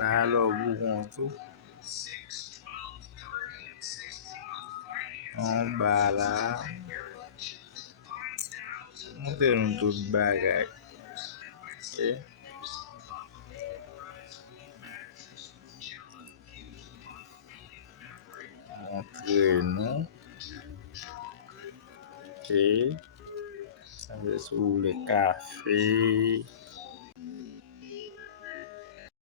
Alô, Bugonto. Bala. Não tem um tudo bagagem. Ok? Um treino. Ok? Talvez o café.